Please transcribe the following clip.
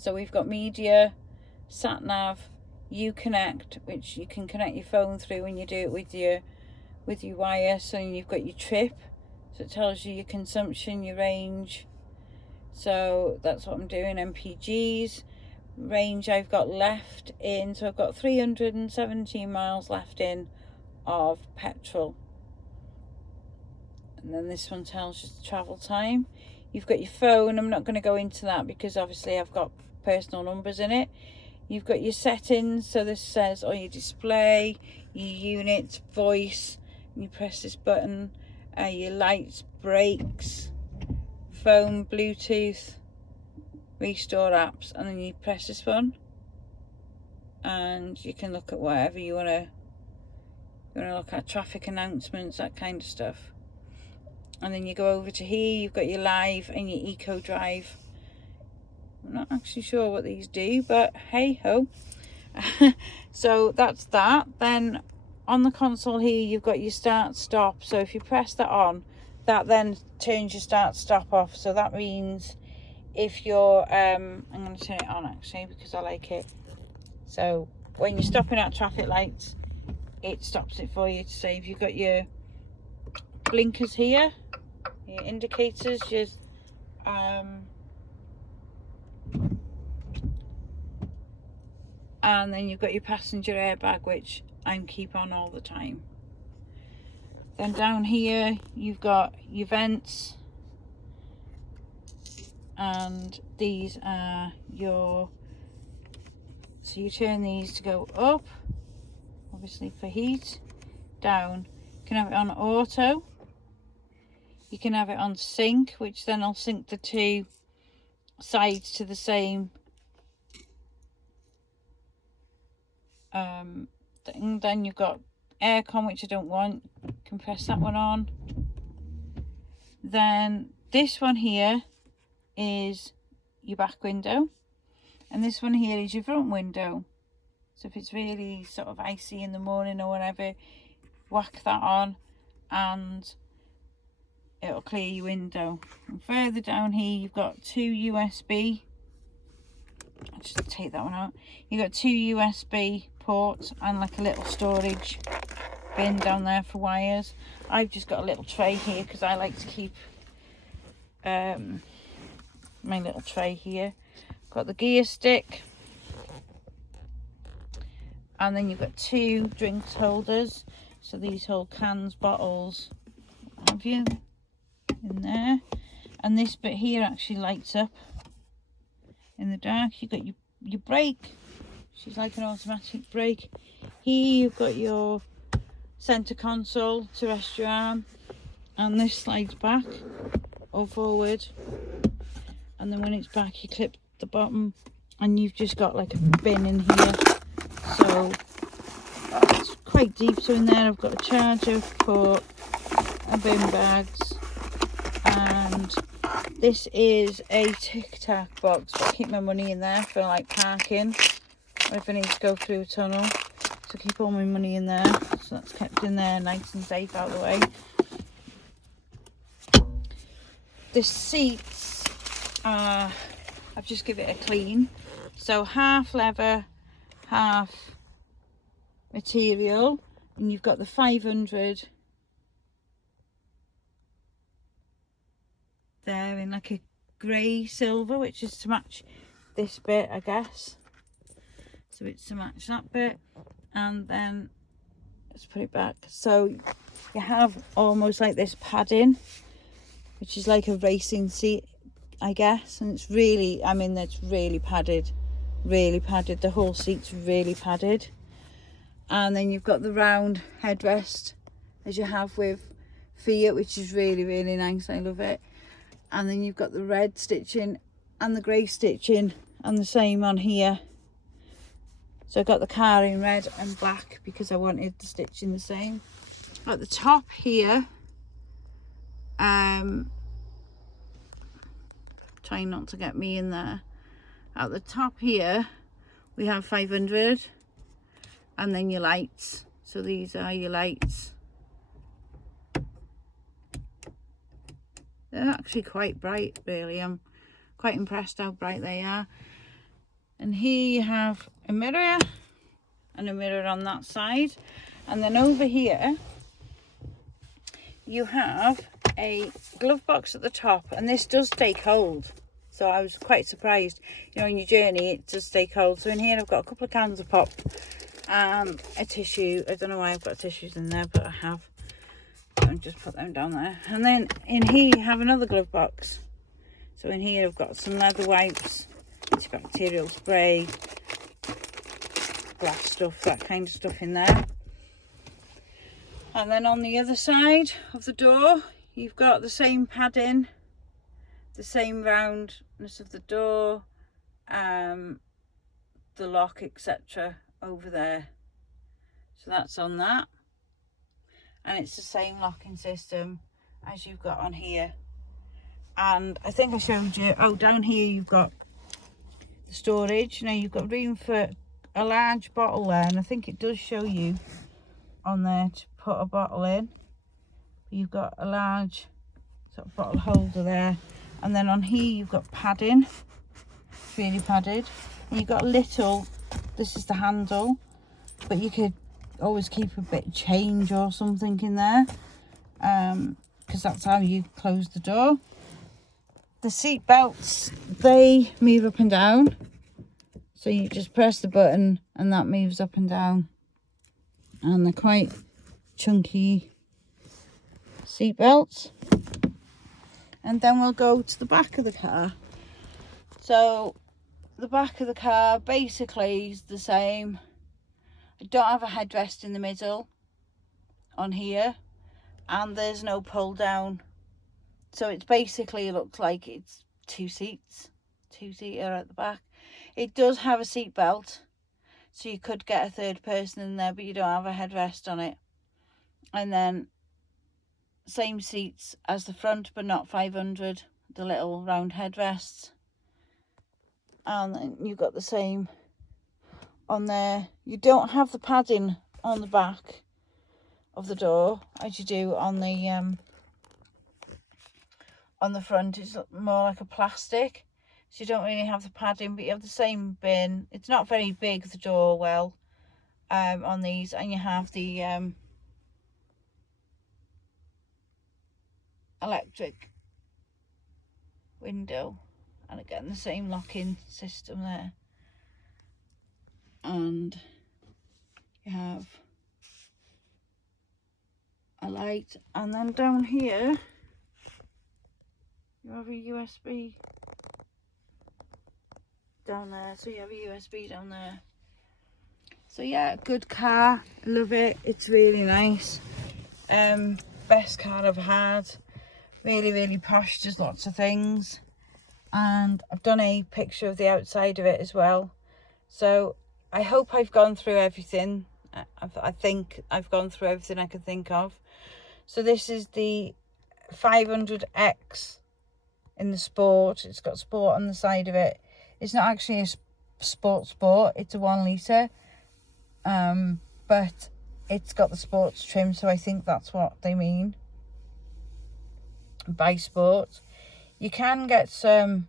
So we've got media, sat nav, Uconnect, which you can connect your phone through when you do it with your wire. So you've got your trip, so it tells you your consumption, your range. So that's what I'm doing. MPGs, range I've got left in, so I've got 317 miles left in of petrol. And then this one tells you the travel time. You've got your phone. I'm not going to go into that because obviously I've got personal numbers in it. You've got your settings, so this says your display, your units, voice, and you press this button, your lights, brakes, phone, Bluetooth, restore apps, and then you press this one and you can look at whatever you want to look at, traffic announcements, that kind of stuff. And then you go over to here, you've got your live and your eco drive. I'm not actually sure what these do, but hey ho. So that's that. Then on the console here, you've got your start stop. So if you press that on, that then turns your start stop off. So that means if you're I'm going to turn it on actually because I like it. So when you're stopping at traffic lights, it stops it for you to save. You've got your blinkers here, your indicators, just and then you've got your passenger airbag, which I keep on all the time. Then down here you've got your vents, and these are your, so you turn these to go up, obviously for heat, down. You can have it on auto, you can have it on sync, which then I'll sync the two sides to the same thing. Then you've got aircon, which I don't want, you can press that one on. Then this one here is your back window, and this one here is your front window. So if it's really sort of icy in the morning or whatever, whack that on and it'll clear your window. And further down here you've got two USB, I'll just take that one out. You've got two USB ports and like a little storage bin down there for wires. I've just got a little tray here because I like to keep my little tray here. Got the gear stick, and then you've got two drinks holders, so these hold cans, bottles, what have you, in there. And this bit here actually lights up in the dark. You've got your brake, she's like an automatic brake. Here you've got your centre console to rest your arm, and this slides back or forward, and then when it's back you clip the bottom, and you've just got like a bin in here, so it's quite deep. So in there I've got a charger for a bin bags, and this is a Tic Tac box, but I keep my money in there for like parking or if I need to go through a tunnel, so keep all my money in there. So that's kept in there nice and safe out of the way. The seats are, I've just give it a clean, so half leather, half material, and you've got the 500 there in like a grey silver, which is to match this bit, I guess. So it's to match that bit, and then let's put it back. So you have almost like this padding, which is like a racing seat, I guess, and it's really, I mean, that's really padded, the whole seat's really padded. And then you've got the round headrest as you have with Fiat, which is really, really nice, I love it. And then you've got the red stitching and the grey stitching, and the same on here. So I got the car in red and black because I wanted the stitching the same. At the top here, trying not to get me in there. At the top here we have 500, and then your lights. So these are your lights. They're actually quite bright, really. I'm quite impressed how bright they are. And here you have a mirror and a mirror on that side. And then over here you have a glove box at the top, and this does stay cold. So I was quite surprised, you know, on your journey it does stay cold. So in here I've got a couple of cans of pop, a tissue. I don't know why I've got tissues in there, but I have. I'll just put them down there. And then in here you have another glove box. So in here I've got some leather wipes, antibacterial spray, glass stuff, that kind of stuff in there. And then on the other side of the door, you've got the same padding, the same roundness of the door, the lock, etc. over there. So that's on that. And it's the same locking system as you've got on here. And I think I showed you, oh, down here you've got the storage. Now you've got room for a large bottle there, and I think it does show you on there to put a bottle in. You've got a large sort of bottle holder there, and then on here you've got padding, really padded. And you've got a little, this is the handle, but you could always keep a bit of change or something in there, because that's how you close the door. The seat belts, they move up and down, so you just press the button and that moves up and down, and they're quite chunky seat belts. And then we'll go to the back of the car. So the back of the car basically is the same. I don't have a headrest in the middle on here, and there's no pull down, so it's basically looks like it's two-seater at the back. It does have a seat belt, so you could get a third person in there, but you don't have a headrest on it. And then same seats as the front, but not 500, the little round headrests. And then you've got the same on there. You don't have the padding on the back of the door as you do on the front. It's more like a plastic, so you don't really have the padding, but you have the same bin. It's not very big, the door well, on these, and you have the electric window, and again the same locking system there. And you have a light, and then down here you have a USB down there, so you have a USB down there. So yeah, good car, love it, it's really nice. Best car I've had, really posh, does lots of things. And I've done a picture of the outside of it as well, so I hope I've gone through everything. I think I've gone through everything I could think of. So this is the 500X in the sport. It's got sport on the side of it. It's not actually a sport, it's a 1 litre, but it's got the sports trim, so I think that's what they mean by sport. You can get some